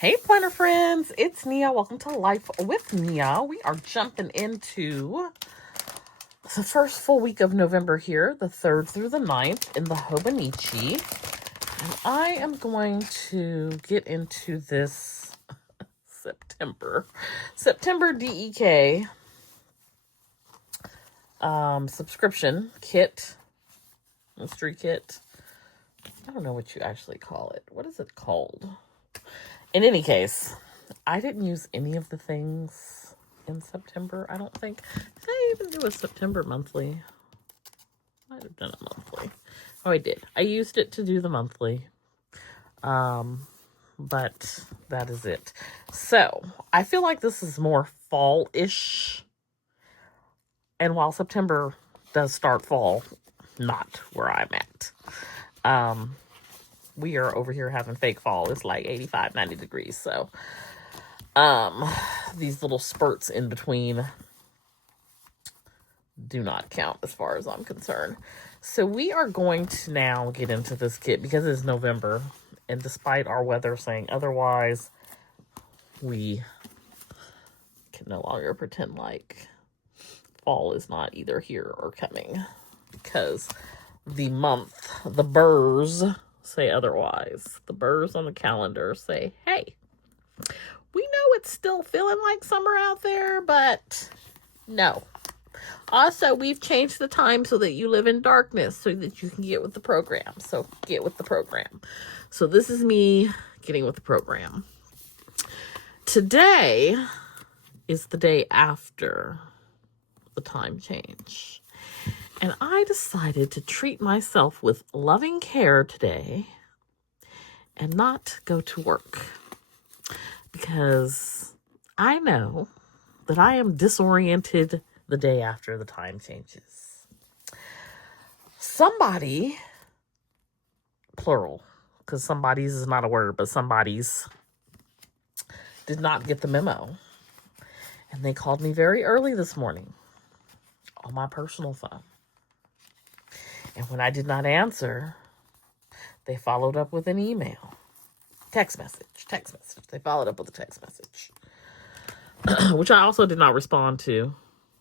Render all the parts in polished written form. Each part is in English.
Hey planner friends, it's Nia. Welcome to Life with Nia. We are jumping into the first full week of November here, the 3rd through the 9th in the Hobonichi. And I am going to get into this September DEK subscription kit, mystery kit. I don't know what you actually call it. What is it called? In any case, I didn't use any of the things in September, I don't think. Did I even do a September monthly? Might have done a monthly. Oh, I did. I used it to do the monthly. But that is it. So, I feel like this is more fall-ish. And while September does start fall, not where I'm at. We are over here having fake fall. It's like 85, 90 degrees. So, these little spurts in between do not count as far as I'm concerned. So we are going to now get into this kit because it's November. And despite our weather saying otherwise, we can no longer pretend like fall is not either here or coming. Because the burrs say otherwise. The burrs on the calendar say, hey, we know it's still feeling like summer out there, but no. Also, we've changed the time so that you live in darkness so that you can get with the program. So get with the program. So this is me getting with the program. Today is the day after the time change. And I decided to treat myself with loving care today and not go to work. Because I know that I am disoriented the day after the time changes. Somebody, plural, because somebody's is not a word, but somebody's did not get the memo. And they called me very early this morning on my personal phone. And when I did not answer, they followed up with an email. Text message. They followed up with a text message. Which I also did not respond to.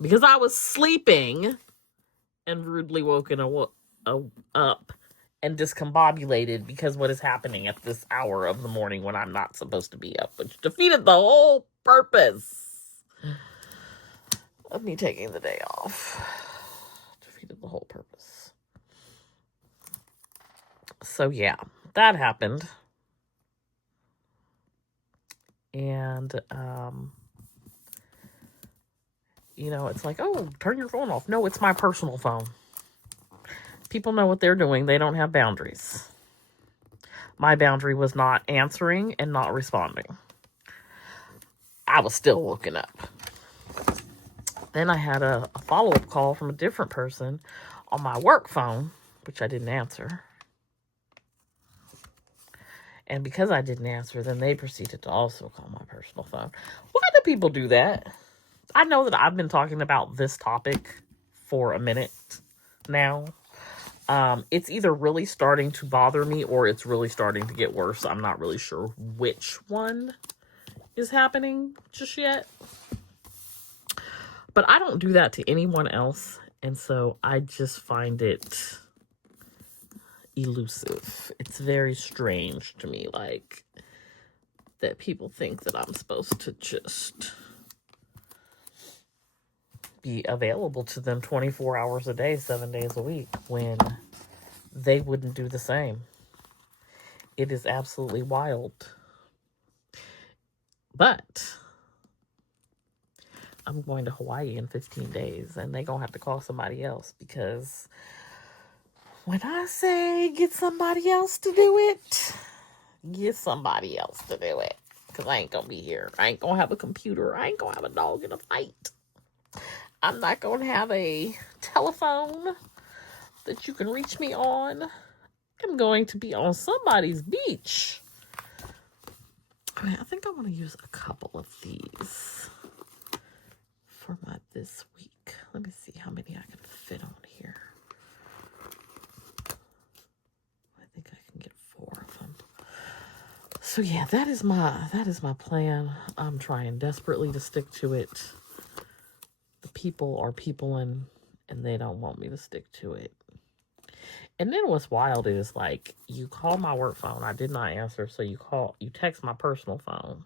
Because I was sleeping and rudely woken up and discombobulated because what is happening at this hour of the morning when I'm not supposed to be up, which defeated the whole purpose of me taking the day off. Defeated the whole purpose. So yeah, that happened. And, it's like, oh, turn your phone off. No, it's my personal phone. People know what they're doing. They don't have boundaries. My boundary was not answering and not responding. I was still woken up. Then I had a follow-up call from a different person on my work phone, which I didn't answer. And because I didn't answer, then they proceeded to also call my personal phone. Why do people do that? I know that I've been talking about this topic for a minute now. It's either really starting to bother me or it's really starting to get worse. I'm not really sure which one is happening just yet. But I don't do that to anyone else. And so I just find it elusive. It's very strange to me, like, that people think that I'm supposed to just be available to them 24 hours a day, 7 days a week, when they wouldn't do the same. It is absolutely wild. But I'm going to Hawaii in 15 days, and they're going to have to call somebody else, because when I say get somebody else to do it, get somebody else to do it. Because I ain't going to be here. I ain't going to have a computer. I ain't going to have a dog in a fight. I'm not going to have a telephone that you can reach me on. I'm going to be on somebody's beach. I think I want to use a couple of these for my this week. Let me see how many I can fit on here. I think I can get 4 of them. So yeah, that is my plan. I'm trying desperately to stick to it. The people are peopling, and they don't want me to stick to it. And then what's wild is, like, you call my work phone, I did not answer, so you text my personal phone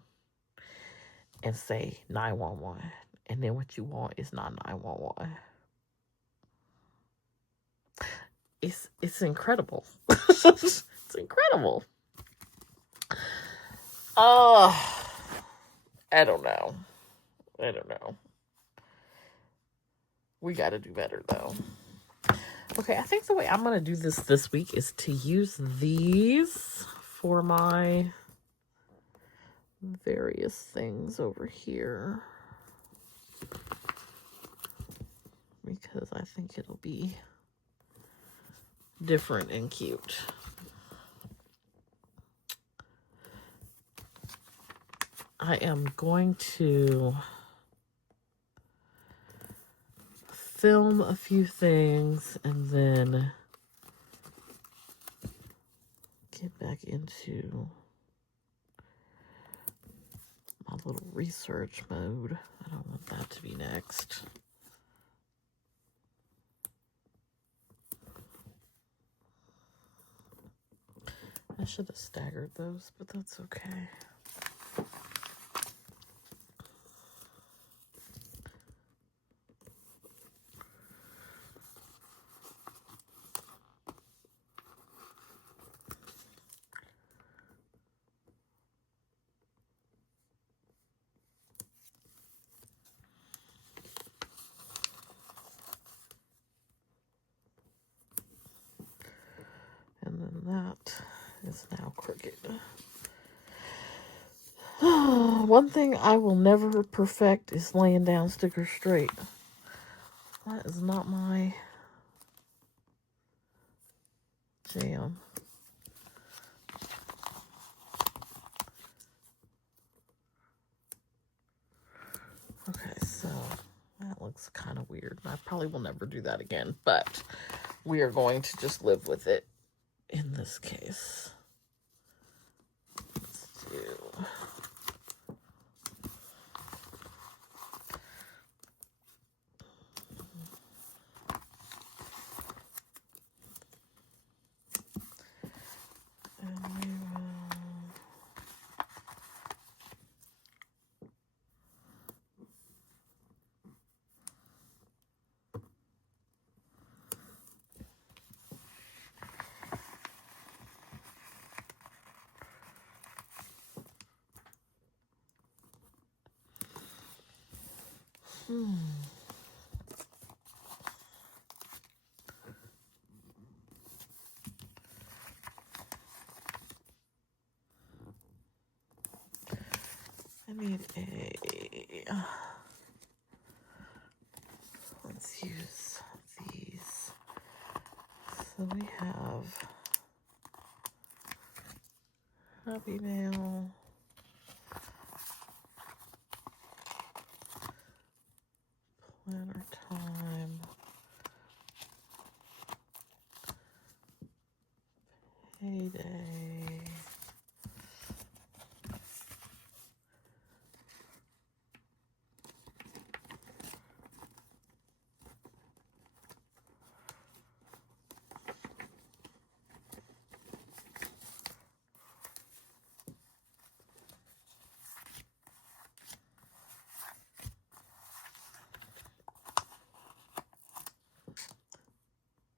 and say 911, and then what you want is not 911. It's incredible. It's incredible. I don't know. We got to do better, though. Okay, I think the way I'm going to do this week is to use these for my various things over here, because I think it'll be different and cute. I am going to film a few things and then get back into my little research mode. I don't want that to be next. I should have staggered those, but that's okay. And then that is now crooked. One thing I will never perfect is laying down stickers straight. That is not my jam. Okay, so that looks kind of weird. I probably will never do that again, but we are going to just live with it in this case. Let's do... I need let's use these. So we have Happy Mail, Planner Time, Payday,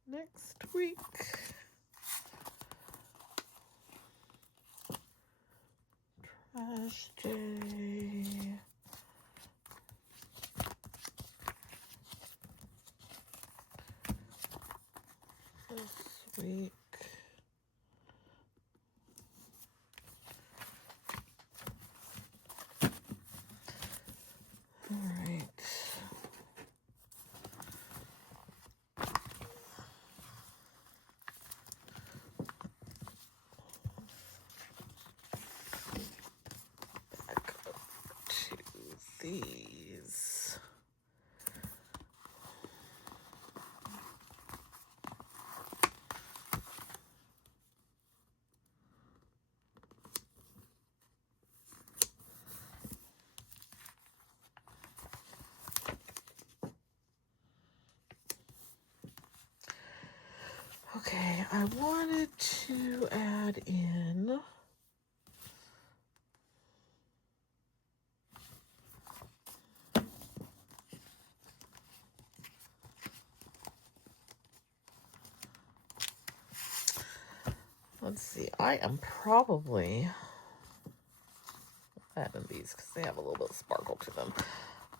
next week. Trash Day. This week. All right. Back up to these. I wanted to add in let's see, I am probably adding these because they have a little bit of sparkle to them.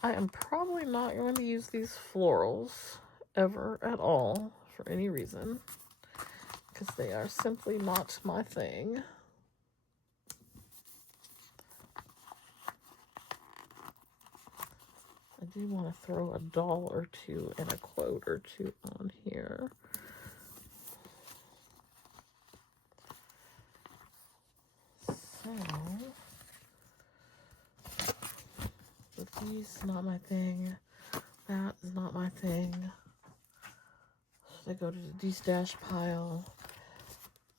I am probably not going to use these florals ever at all for any reason because they are simply not my thing. I do want to throw a doll or two and a quote or two on here. So, these not my thing. That is not my thing. Should I go to the de-stash pile?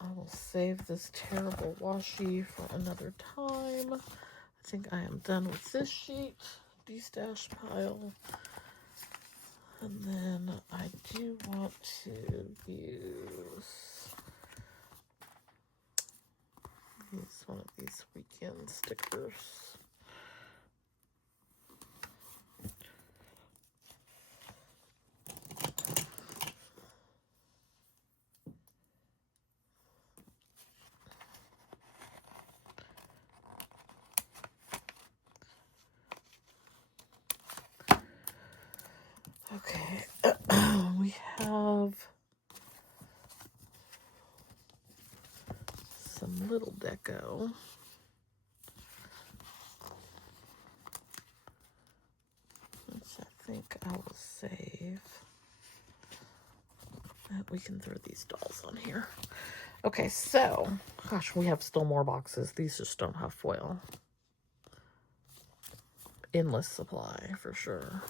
I will save this terrible washi for another time. I think I am done with this sheet. De-stash pile. And then I do want to use one of these weekend stickers. Okay, we have some little deco. Which I think I will save. We can throw these dolls on here. Okay, so, gosh, we have still more boxes. These just don't have foil. Endless supply, for sure.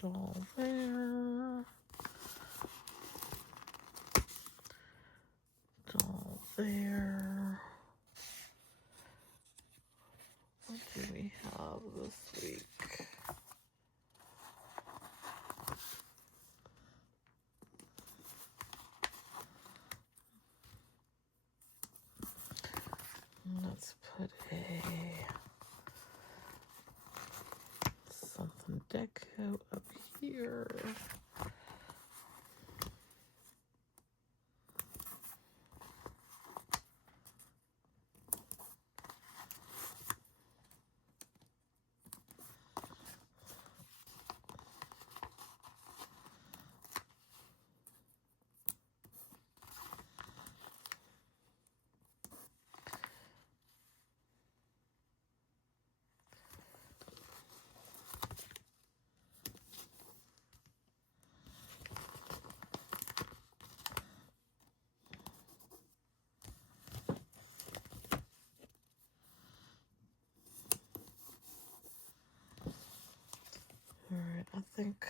Doll there. Doll there. What do we have this week? Let's put something deco up here. All right, I think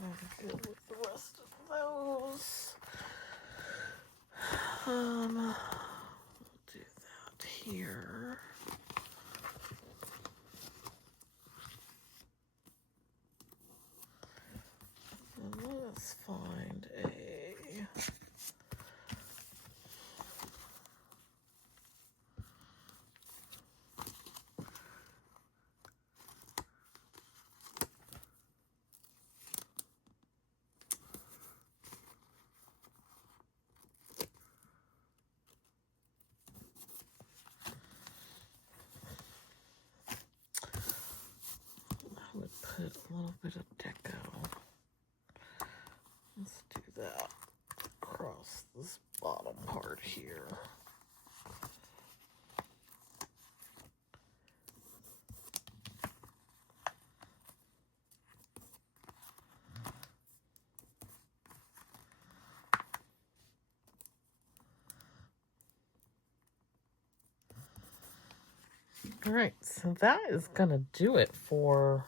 I'm good with the rest of those. We'll do that here. And let's find a put a little bit of deco. Let's do that across this bottom part here. All right, so that is gonna do it for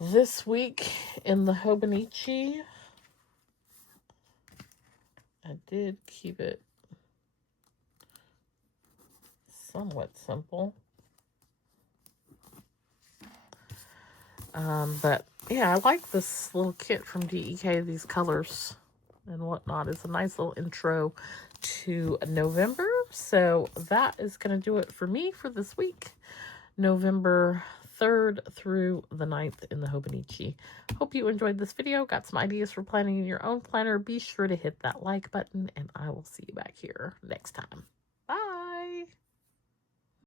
this week in the Hobonichi. I did keep it somewhat simple. But yeah, I like this little kit from DEK. These colors and whatnot. It's a nice little intro to November. So that is going to do it for me for this week. November 3rd through the 9th in the Hobonichi. Hope you enjoyed this video. Got some ideas for planning in your own planner. Be sure to hit that like button, and I will see you back here next time.